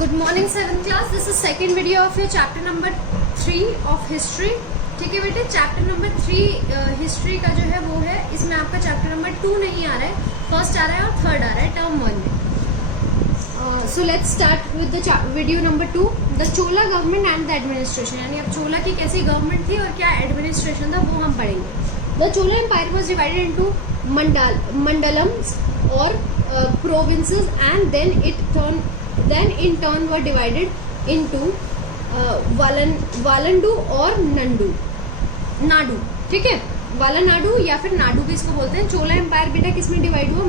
Good morning 7th class. This is second video of your chapter number 3 of history. ठीक है बेटे, chapter number 3 history का जो है वो है, इसमें आपका चैप्टर नंबर 2 नहीं आ रहा है, फर्स्ट आ रहा है और थर्ड आ रहा है टर्म 1 में. So let's start with the video number 2, the Chola government and the administration. यानी अब चोला की कैसी गवर्नमेंट थी और क्या एडमिनिस्ट्रेशन था वो हम पढ़ेंगे. The Chola empire was divided into मंडलम्स और provinces and then in turn were divided into वालंडू और नाडू. ठीक है, वालानाडु या फिर नाडू भी इसको बोलते हैं. चोला एम्पायर बेटा किस में डिवाइड हुआ?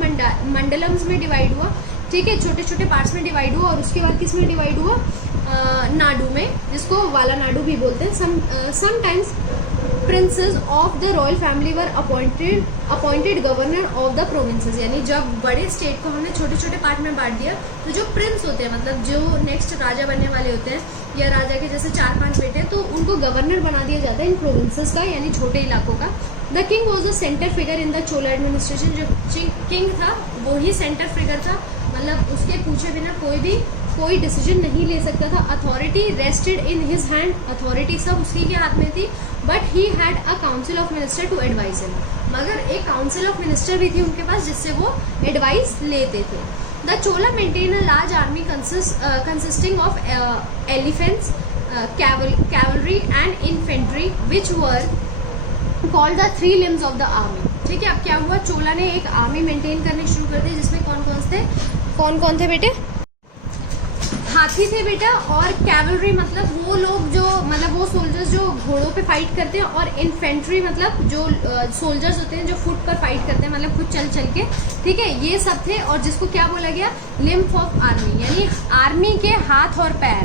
मंडलम्स में डिवाइड हुआ. ठीक है, छोटे छोटे पार्ट्स में डिवाइड हुआ और उसके बाद किस में डिवाइड हुआ? नाडू में, जिसको वालानाडु भी बोलते हैं. Sometimes princess of the royal family were appointed governor of the provinces. यानी जब बड़े स्टेट को हमने छोटे छोटे पार्ट में बांट दिया तो जो प्रिंस होते हैं, मतलब जो नेक्स्ट राजा बनने वाले होते हैं या राजा के जैसे 4-5 बेटे, तो उनको गवर्नर बना दिया जाता है इन प्रोविंसेस का, यानी छोटे इलाकों का. The king was the centre figure in the Chola administration. जो किंग था वो ही सेंटर फिगर था, मतलब उसके पूछे बिना कोई डिसीजन नहीं ले सकता था. Authority rested in his hand. Authority सब उसी के हाथ में थी. But he had a council of minister to advise him. मगर एक काउंसिल ऑफ मिनिस्टर भी थी उनके पास जिससे वो एडवाइस लेते थे. The Chola maintain a large army consisting of elephants, cavalry and infantry which were called the 3 limbs of the army. ठीक है, अब क्या हुआ? चोला ने एक आर्मी मेंटेन करनी शुरू कर दी जिसमें कौन थे बेटे? हाथी थे बेटा, और कैवलरी मतलब वो लोग जो, मतलब वो सोल्जर्स जो घोड़ों पे फाइट करते हैं, और इन्फेंट्री मतलब जो सोल्जर्स होते हैं जो फुट पर फाइट करते हैं, मतलब खुद चल के. ठीक है, ये सब थे. और जिसको क्या बोला गया? लिम्फ ऑफ आर्मी, यानी आर्मी के हाथ और पैर.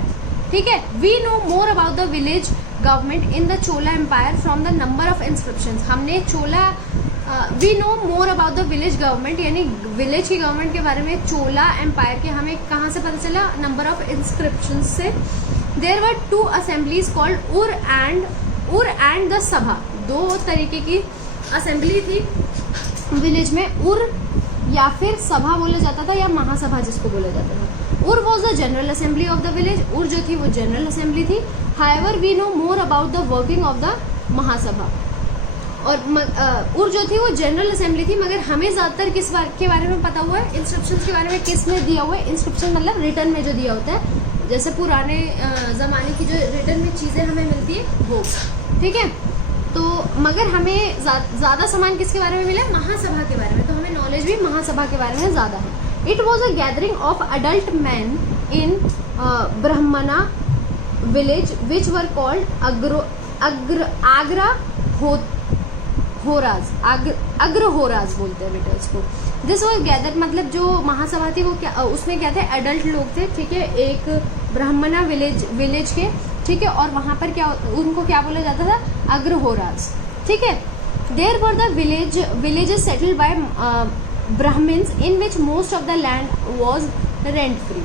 ठीक है, we know more about the village government in the Chola empire from the number of inscriptions. हमने we know more about the village government, यानी विलेज की गवर्नमेंट के बारे में चोला एम्पायर के हमें कहाँ से पता चला? नंबर ऑफ इंस्क्रिप्शन से. देयर वर 2 असेंबलीज कॉल्ड उर एंड द सभा. 2 तरीके की असेंबली थी विलेज में. उर या फिर सभा बोला जाता था, या महासभा जिसको बोला जाता था. Ur was the general assembly of the village. Ur जो थी वो जनरल असेंबली थी. However we know more about the working of the Mahasabha. और उर जो थी वो जनरल असेंबली थी, मगर हमें ज़्यादातर किस के बारे में पता हुआ है? इंस्क्रिप्शन के बारे में. किस में दिया हुआ है? इंस्क्रिप्शन मतलब रिटर्न में जो दिया होता है, जैसे पुराने ज़माने की जो रिटर्न में चीज़ें हमें मिलती है वो. ठीक है, तो मगर हमें ज़्यादा सामान किसके बारे में मिला? महासभा के बारे में. तो हमें नॉलेज भी महासभा के बारे में ज़्यादा है. It was a gathering of adult man in ब्राह्मणा विलेज विच वर कॉल्ड अग्रहोराज बोलते हैं बेटा इसको. दिस वॉज गैदर, मतलब जो महासभा थी वो क्या, उसमें क्या थे? एडल्ट लोग थे. ठीक है, एक ब्राह्मणा विलेज के. ठीक है, और वहाँ पर क्या, उनको क्या बोला जाता था? अग्रहोराज. ठीक है, there were the villages settled by Brahmins in which most of the land was rent free.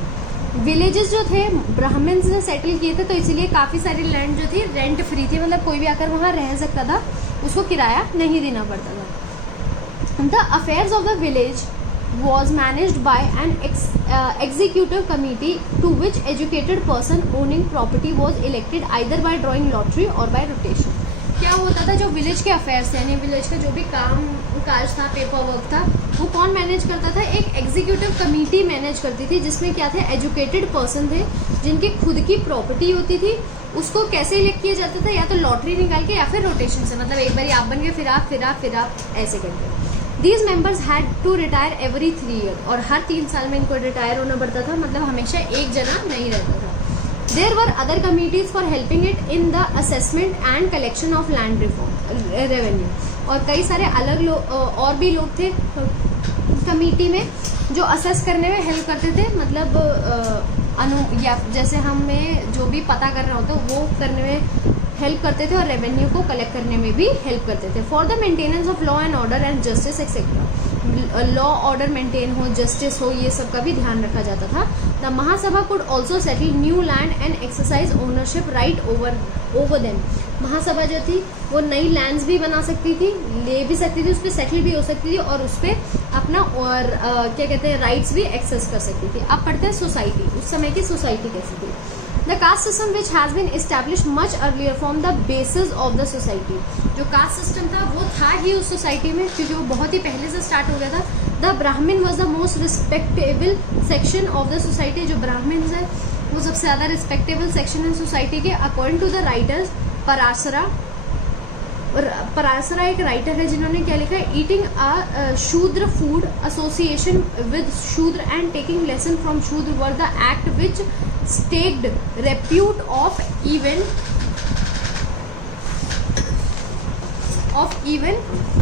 Villages जो थे ब्राह्मण्स ने सेटल किए थे, तो इसीलिए काफ़ी सारी लैंड जो थी रेंट फ्री थी, मतलब कोई भी आकर वहाँ रह सकता था, उसको किराया नहीं देना पड़ता था. The affairs of the village was managed by an executive committee to which educated person owning property was elected either by drawing lottery or by rotation. क्या होता था? जो विलेज के अफेयर्स, यानी विलेज का जो भी काम काज था, पेपर वर्क था, वो कौन मैनेज करता था? एक एग्जीक्यूटिव कमेटी मैनेज करती थी, जिसमें क्या थे? एजुकेटेड पर्सन थे जिनकी खुद की प्रॉपर्टी होती थी. उसको कैसे इलेक्ट किया जाता था? या तो लॉटरी निकाल के या फिर रोटेशन से, मतलब एक बार आप बन गए फिर आप ऐसे करके. These members had to retire every 3 years. और हर 3 साल में इनको रिटायर होना पड़ता था, मतलब हमेशा एक जना नहीं रहता था. There were other committees for helping it in the assessment and collection of land revenue. और कई सारे अलग और भी लोग थे कमेटी में जो असेस करने में हेल्प करते थे, मतलब या जैसे हमें जो भी पता करना होता वो करने में हेल्प करते थे, और रेवेन्यू को कलेक्ट करने में भी हेल्प करते थे. For the maintenance of law and order and justice etcetera. Law order maintain हो, जस्टिस हो, ये सब का भी ध्यान रखा जाता था. The Mahasabha could also settle new land and exercise ownership right over them. Mahasabha जो थी वो नई लैंड्स भी बना सकती थी, ले भी सकती थी, उस पर सेटल भी हो सकती थी, और उस पर अपना और क्या कहते हैं राइट्स भी एक्सेस कर सकती थी। अब पढ़ते हैं सोसाइटी, उस समय की सोसाइटी कैसी थी। The caste system which has been establish much earlier form the basis of the society. जो कास्ट सिस्टम था वो था ही उस सोसाइटी में, क्योंकि वो बहुत ही पहले से स्टार्ट हो गया था। द ब्राह्मण was the most respectable section of the society. जो ब्राह्मण है वो सबसे ज़्यादा रिस्पेक्टेबल सेक्शन है सोसाइटी के, according to the writers Parashara. Parashara एक राइटर है जिन्होंने क्या लिखा है, ईटिंग अ शूद्र फूड एसोसिएशन विद शूद्र एंड टेकिंग लेसन फ्रॉम शूद्र were the act which stacked repute of even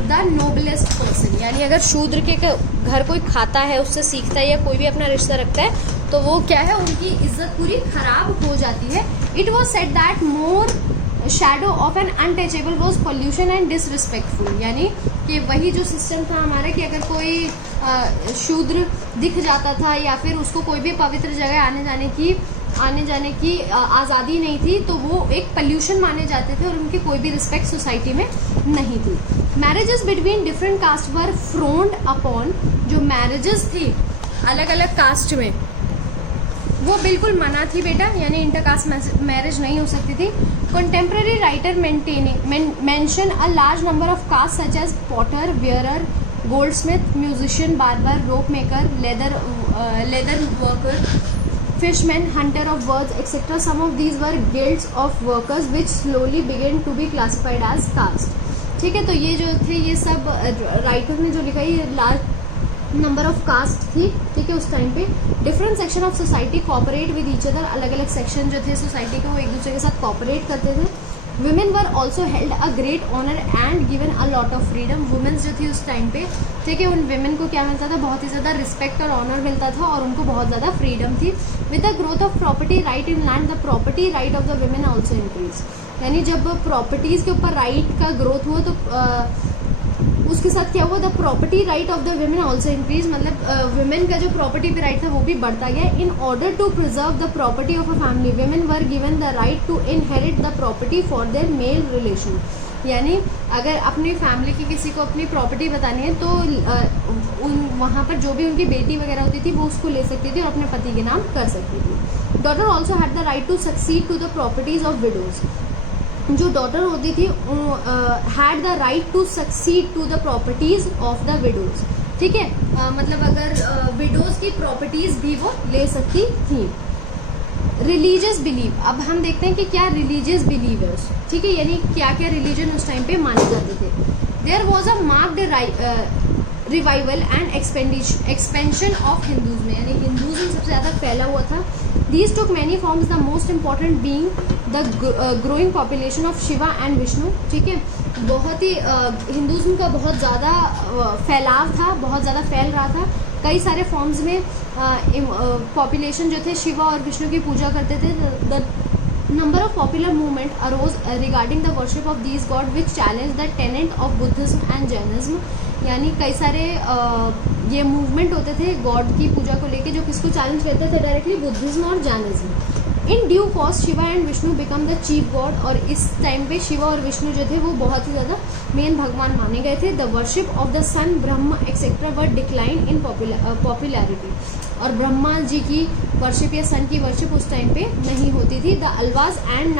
the noblest person. यानी अगर शूद्र के घर कोई खाता है, उससे सीखता है या कोई भी अपना रिश्ता रखता है तो वो क्या है, उनकी इज्जत पूरी खराब हो जाती है। It was said that more shadow of an untouchable was pollution and disrespectful. यानी कि वही जो सिस्टम था हमारा कि अगर कोई शूद्र दिख जाता था या फिर उसको कोई भी पवित्र जगह आने जाने की आज़ादी नहीं थी तो वो एक पॉल्यूशन माने जाते थे और उनकी कोई भी रिस्पेक्ट सोसाइटी में नहीं थी। मैरिजेस बिटवीन डिफरेंट कास्ट वर फ्रोन्ड अपॉन। जो मैरिजेस थी अलग अलग कास्ट में वो बिल्कुल मना थी बेटा, यानी इंटरकास्ट मैरिज नहीं हो सकती थी। Contemporary writer mention a large number of caste such as potter, weaver, goldsmith, musician, barber, rope maker, leather worker, fishman, hunter of birds, etc. Some of these were guilds of workers which slowly began to be classified as caste. ठीक है, तो ये जो थे ये सब writer ने जो लिखा ये लार्ज नंबर ऑफ कास्ट थी। ठीक है, उस टाइम पे different section of society cooperate with each other. अलग अलग सेक्शन जो थे सोसाइटी के वो एक दूसरे के साथ कॉपरेट करते थे। Women were also held a great honour and given a lot of freedom. Women's जो थी उस टाइम पे, ठीक है, उन वुमेन को क्या मिलता था, बहुत ही ज़्यादा रिस्पेक्ट और ऑनर मिलता था और उनको बहुत ज़्यादा फ्रीडम थी। With the growth of property right in land the property right of the women also increase. यानी जब प्रॉपर्टीज़ के ऊपर राइट का ग्रोथ हुआ तो उसके साथ क्या हुआ, the property right of the women also increase. मतलब वुमेन का जो प्रॉपर्टी पे राइट था वो भी बढ़ता गया। In order to preserve the property of a family women were given the right to inherit the property for their male relation. यानी अगर अपनी फैमिली की किसी को अपनी प्रॉपर्टी बतानी है तो वहाँ पर जो भी उनकी बेटी वगैरह होती थी वो उसको ले सकती थी और अपने पति के नाम कर सकती थी। Daughter also had the right to succeed to the properties of widows. जो डॉटर होती थी had the right to succeed to the properties of the widows. ठीक है, मतलब अगर विडोज की प्रॉपर्टीज भी वो ले सकती थी। रिलीजियस बिलीव, अब हम देखते हैं कि क्या रिलीजियस बिलीव है। ठीक है, यानी क्या क्या रिलीजन उस टाइम पे माने जाते थे। There was a marked revival and expansion of Hindus. यानी हिंदूज़म सबसे ज़्यादा फैला हुआ था। These took many forms, the most important being the growing population of Shiva and Vishnu। ठीक है, बहुत ही हिंदुज़म का बहुत ज़्यादा फैलाव था, बहुत ज़्यादा फैल रहा था। कई सारे फॉर्म्स में पॉपुलेशन जो थे शिवा और विष्णु की पूजा करते थे। The number of popular movement arose regarding the worship of these god which challenge the tenet of Buddhism and Jainism. यानी कई सारे ये मूवमेंट होते थे गॉड की पूजा को लेके जो किसको चैलेंज करते थे डायरेक्टली, बुद्धिज्म और Jainism. In due cost Shiva and Vishnu become the chief God. और इस टाइम पे शिवा और विष्णु जो थे वो बहुत ही ज़्यादा मेन भगवान माने गए थे। The worship of the sun, Brahma etcetera were decline in popularity. और ब्रह्मा जी की वर्शिप या सन की वर्शिप उस टाइम पे नहीं होती थी। The Alvars and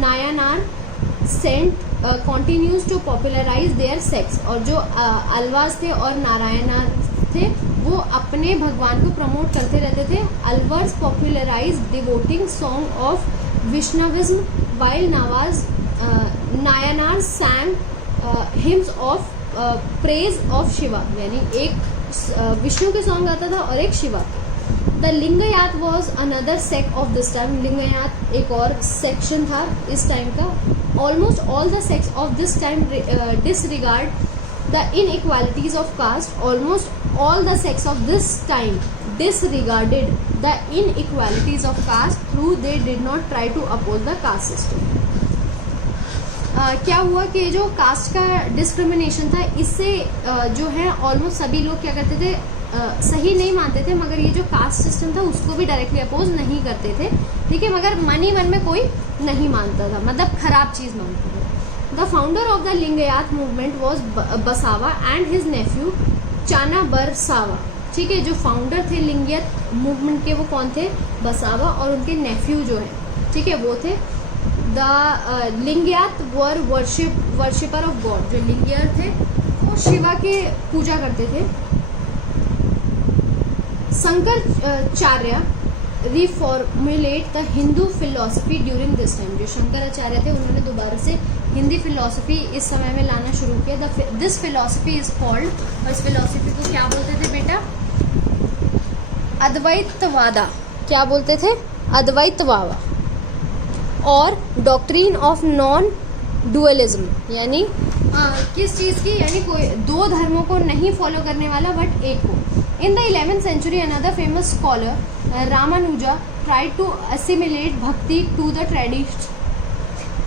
Nayanar saint continues to popularise their sects. और जो अलवाज थे और नारायणा थे वो अपने भगवान को प्रमोट करते रहते थे। Alvars popularise devoting song of Vaishnavism while Nayanar sang hymns of praise of Shiva. यानी एक विष्णु के सॉन्ग आता था और एक Shiva. The Lingayat was another sect of this time. Lingayat एक और सेक्शन था इस टाइम का। Almost all the sects of this time disregard the inequalities of caste. Almost all the sects of this time disregarded the inequalities of caste through they did not try to oppose the caste system. क्या हुआ कि जो cast का discrimination था इससे जो है almost सभी लोग क्या करते थे, सही नहीं मानते थे, मगर ये जो कास्ट सिस्टम था उसको भी डायरेक्टली अपोज नहीं करते थे। ठीक है, मगर मन में कोई नहीं मानता था, मतलब खराब चीज़ मानते थे। The founder of the Lingayat movement was Basawa and his nephew चाना बरसावा, ठीक है। जो फाउंडर थे लिंगियत मूवमेंट के वो कौन थे? बसावा, और उनके नेफ्यू जो है, ठीक है, वो थे the Lingayat were worshipper of god. जो लिंगियर थे वो शिवा के पूजा करते थे। Shankaracharya reformulate the Hindu philosophy during this time. जो शंकराचार्य थे उन्होंने दोबारा से हिंदी फिलोसफी इस समय में लाना शुरू किया। दिस फिलोसफी इज कॉल्ड, और इस फिलोसफी को क्या बोलते थे बेटा? अद्वैतवादा। क्या बोलते थे? अद्वैतवादा। और डॉक्ट्रीन ऑफ नॉन डुअलिज्म, यानी किस चीज़ की? यानी कोई दो धर्मों को नहीं फॉलो करने वाला बट एक को। In the 11th century another famous scholar Ramanuja tried to assimilate bhakti to the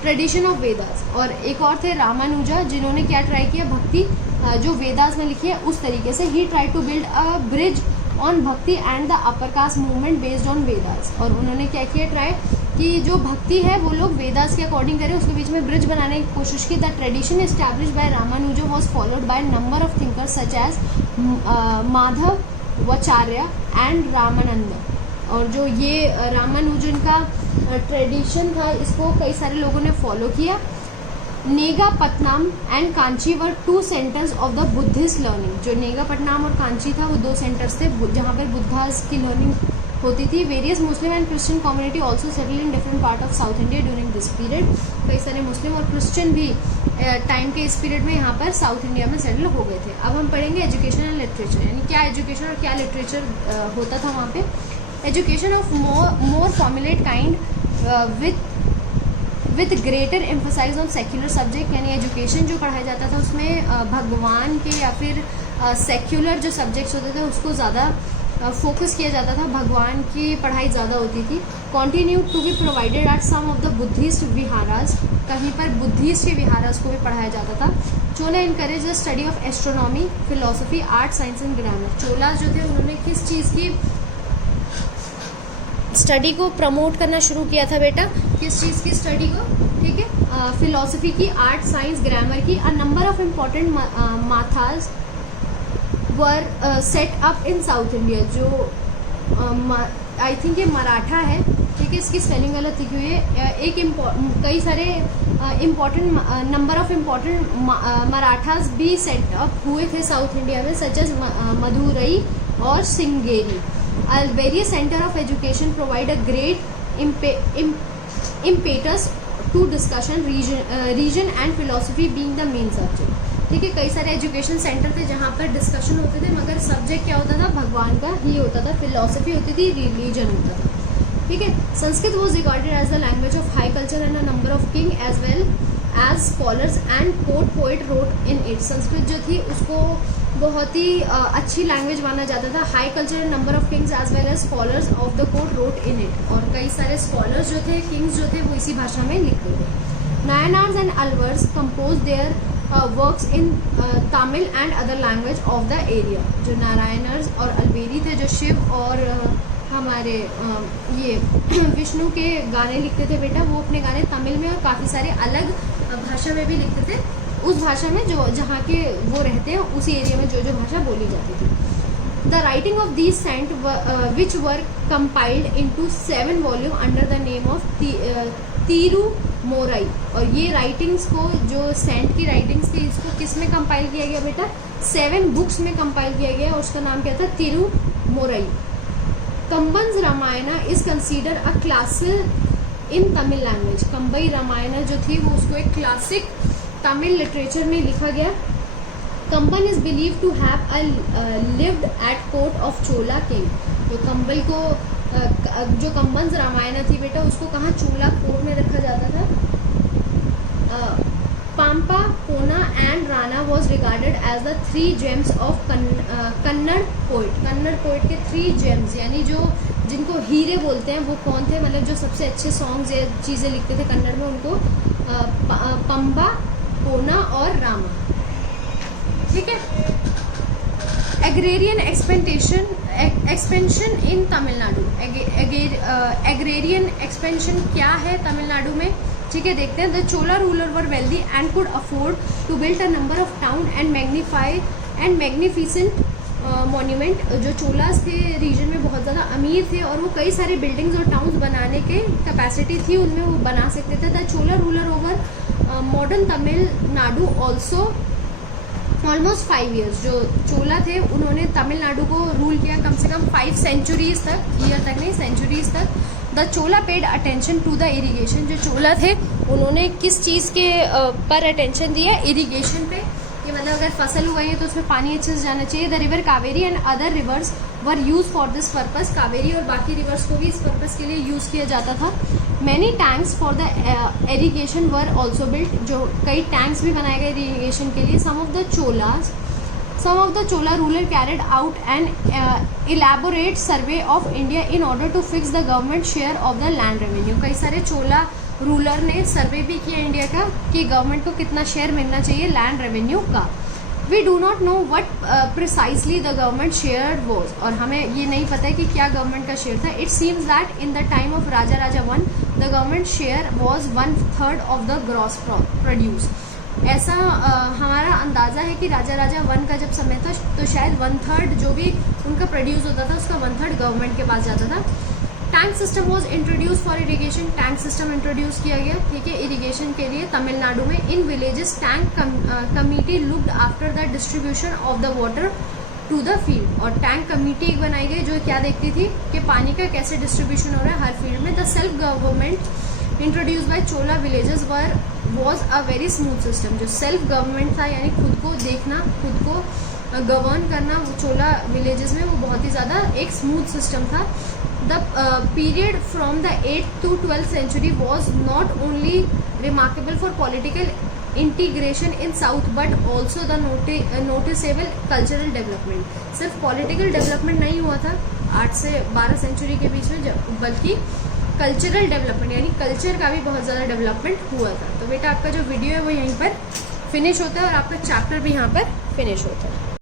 tradition of Vedas. और एक और थे रामानुजा जिन्होंने क्या ट्राई किया? भक्ति जो वेदास में लिखी है उस तरीके से। He try to build a bridge on bhakti and the upper caste movement based on Vedas. और उन्होंने क्या किया? ट्राई कि जो भक्ति है वो लोग वेदास के अकॉर्डिंग करें, उसके बीच में ब्रिज बनाने की कोशिश की। The tradition establish by Ramanuja was followed by number of thinkers such as Madhvacharya and Ramanand. और जो ये रामानुजन का ट्रेडिशन था इसको कई सारे लोगों ने फॉलो किया। Nagapattinam and Kanchi were 2 centres of the Buddhist learning. जो नेगापट्टनम और कांची था वो 2 सेंटर्स थे जहाँ पर बुद्धास की लर्निंग होती थी। Various Muslim and Christian community also settle in different part of south India during this period. कई सारे मुस्लिम और क्रिश्चियन भी टाइम के इस पीरियड में यहाँ पर साउथ इंडिया में सेटल हो गए थे। अब हम पढ़ेंगे एजुकेशन एंड लिटरेचर, यानी क्या एजुकेशन और क्या लिटरेचर होता था वहाँ पे। Education of more formulate kind with greater emphasise on secular subject, यानी एजुकेशन जो पढ़ाया जाता था उसमें भगवान के या फिर सेक्युलर जो सब्जेक्ट्स होते थे उसको ज़्यादा फोकस किया जाता था, भगवान की पढ़ाई ज़्यादा होती थी। Continue to be provided at some of the Buddhist viharas, कहीं पर बुद्धिस्ट के विहारास को भी पढ़ाया जाता था। Chola encourage the study of astronomy, philosophy, art, science and grammar. Cholas जो थे उन्होंने किस चीज़ की स्टडी को प्रमोट करना शुरू किया था बेटा? किस चीज़ की स्टडी को? ठीक है, फिलोसफी की, आर्ट, साइंस, ग्रामर की। A number of important mathas were set up in South India. जो आई थिंक ये मराठा है, ठीक है, इसकी स्पेलिंग गलत लिखी हुई है। कई सारे important number of important Marathas भी सेट अप हुए थे साउथ इंडिया में, सच एज मदुरई और Sringeri. Various centre of education provide a great impetus to discussion, reason and philosophy being the main subject. ठीक है, कई सारे एजुकेशन सेंटर थे जहाँ पर डिस्कशन होते थे, मगर सब्जेक्ट क्या होता था? भगवान का ही होता था, फिलोसफी होती थी, रिलीजन होता था। ठीक है, Sanskrit was regarded as the language of high culture and a number of king as well as scholars and poet wrote in it. Sanskrit जो थी उसको बहुत ही अच्छी लैंग्वेज माना जाता था। High culture and number of kings as well as scholars of the court wrote in it. और कई सारे स्कॉलर्स जो थे, किंग्स जो थे, वो इसी भाषा में लिखते थे। Nayanars and Alvars compose their works in Tamil and other language of the area. जो नारायणर्स और अलवेरी थे जो शिव और हमारे ये विष्णु के गाने लिखते थे बेटा, वो अपने गाने तमिल में और काफ़ी सारे अलग भाषा में भी लिखते थे, उस भाषा में जो जहाँ के वो रहते हैं उसी एरिया में जो जो भाषा बोली जाती थी। The writing of these saint which were compiled into 7 volume under the name of Tirumurai. और ये राइटिंग्स को, जो सेंट की राइटिंग्स थी, इसको किस में कंपाइल किया गया बेटा? 7 बुक्स में कंपाइल किया गया और उसका नाम क्या था? Tirumurai. Kamban's Ramayana is consider a classic in Tamil language. कंबई रामायणा जो थी वो उसको एक क्लासिक तमिल लिटरेचर में लिखा गया। Kamban is believe to have lived at court of Chola king. तो कंबल को जो कंबन्स रामायण थी बेटा उसको कहाँ? चोला कोर्ट में रखा जाता था। Pampa, Ponna and Ranna was regarded as the 3 gems of Kannada poet. Kannada poet के 3 gems यानी जो जिनको हीरे बोलते हैं वो कौन थे? मतलब जो सबसे अच्छे सॉन्ग्स या चीज़ें लिखते थे कन्नड़ में, उनको पंबा, पोना और रामा। ठीक है, agrarian expansion in Tamil Nadu. Agrarian expansion क्या है तमिलनाडु में? ठीक है, देखते हैं। The Chola ruler were wealthy and could afford to build a number of town and magnificent monument जो चोलास के रीजन में बहुत ज़्यादा अमीर थे और वो कई सारे बिल्डिंग्स और टाउन्स बनाने के कैपेसिटी थी उनमें, वो बना सकते थे। The Chola ruler over modern Tamil Nadu also almost 5 years। जो चोला थे उन्होंने तमिलनाडु को रूल किया कम से कम 5 centuries तक, ईयर तक नहीं, सेंचुरीज तक। The Chola paid attention to the irrigation. जो चोला थे उन्होंने किस चीज़ के पर अटेंशन दिया? इरीगेशन पे, कि मतलब अगर फसल उगाई है तो उसमें पानी अच्छे से जाना चाहिए। The river Kaveri and other rivers were use for this purpose. Kaveri और बाकी रिवर्स को भी इस पर्पस के लिए यूज़ किया जाता था। Many tanks for the irrigation were also built. जो कई टैंक्स भी बनाए गए इरीगेशन के लिए। Some of the Chola ruler carried out an elaborate survey of India in order to fix the government share of the land revenue. कई सारे चोला ruler ने सर्वे भी किया इंडिया का कि गवर्नमेंट को कितना शेयर मिलना चाहिए लैंड रेवेन्यू का। We do not know what precisely the government share was. और हमें ये नहीं पता है कि क्या गवर्नमेंट का शेयर था। It seems that in the time of Raja Raja one the government share was 1/3 of the gross produce. ऐसा हमारा अंदाज़ा है कि राजा राजा वन का जब समय था तो शायद 1/3 जो भी उनका प्रोड्यूस होता था उसका 1/3 गवर्नमेंट के पास जाता था। Tank system was introduce for irrigation. Tank system introduce किया गया, ठीक है, इरीगेशन के लिए तमिलनाडु में। In villages tank committee looked after the distribution of the water to the field. और टैंक कमिटी एक बनाई गई जो क्या देखती थी कि पानी का कैसे डिस्ट्रीब्यूशन हो रहा है हर फील्ड में। The self government introduce by Chola villages was a very smooth system. जो सेल्फ गवर्नमेंट था यानी खुद को देखना, खुद को गवर्न करना, चोला विलेजेस में वो बहुत ही ज़्यादा एक स्मूथ सिस्टम था। The period from the 8th to 12th century was not only remarkable for political integration in South but also the noticeable cultural development। सिर्फ political development नहीं हुआ था 8 से 12 सेंचुरी के बीच में, बल्कि कल्चरल डेवलपमेंट यानी कल्चर का भी बहुत ज़्यादा डेवलपमेंट हुआ था। तो बेटा आपका जो वीडियो है वो यहीं पर फिनिश होता है और आपका चैप्टर भी यहाँ पर फिनिश होता है।